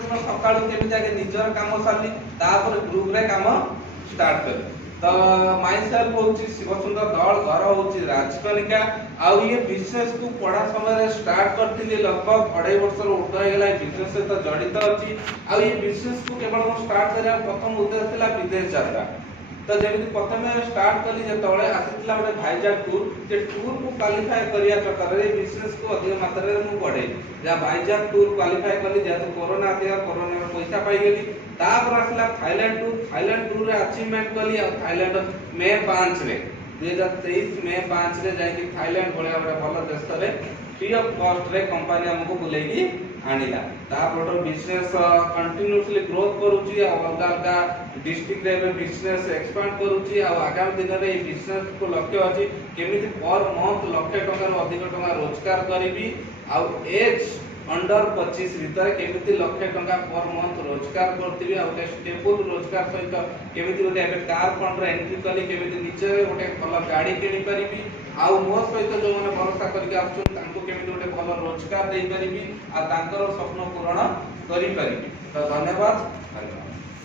दिन सकाळू केमिति आगे निजर काम सारली तापर ग्रुप रे काम स्टार्ट करी। तो माई सेल्फ होची शिवसुंदर दल घर होची राजकनिका आउ ये बिजनेस को पढ़ा समय स्टार्ट करथिली लगभग 2.5 वर्ष ऊर्ध हो गला बिजनेस से तो जड़ित अछि। आउ ये बिजनेस को केवल स्टार्ट करिया प्रथम उद्देश्य थिला विदेश यात्रा। तो जेमिति प्रथमे स्टार्ट कली जेतबळे आसीतला गोटे भाईजाग टूर जे टूर को क्वालिफाई करिया चक्कर रे बिजनेस को अधिक मात्रा रे मु बढ़े जा भाईजाग टूर क्वालिफाई कली जेतु कोरोना दिया कोरोना में पैसा पाई गेली तापर आसला थाईलैंड टूर रे अचीवमेंट कली आ थाईलैंड मे 5 रे 2023 मे 5 रे जाई कि थाईलैंड भलिया गोटे भलो देश रे फ्री ऑफ कॉस्ट रे कंपनी हमको बुलेगी आनिला तापर बिजनेस कंटिन्यूअसली ग्रोथ करूची आ अलग अलग डिस्ट्रिक्ट रे बिजनेस एक्सपांड करूची आ आगामी दिन रे बिजनेस को लक्ष्य अछि केमिति पर मंथ लाख टका रो अधिक टका रोजगार करिवि आ एज अंडर 25 भीतर केमिति लाख टका पर मंथ रोजगार करथिबि आ ओटे स्टेबल रोजगार सहित केमिति ओटे एबे कार फंड रे एंट्री कली केमिति निचे ओटे भलो गाड़ी किनि परिबि आ मो सहित जो माने भरोसा करके आछन तांको केमिति ओटे भलो रोजगार देई परिबि आ तांकर स्वप्न पूर्ण करि परिबि। तो धन्यवाद।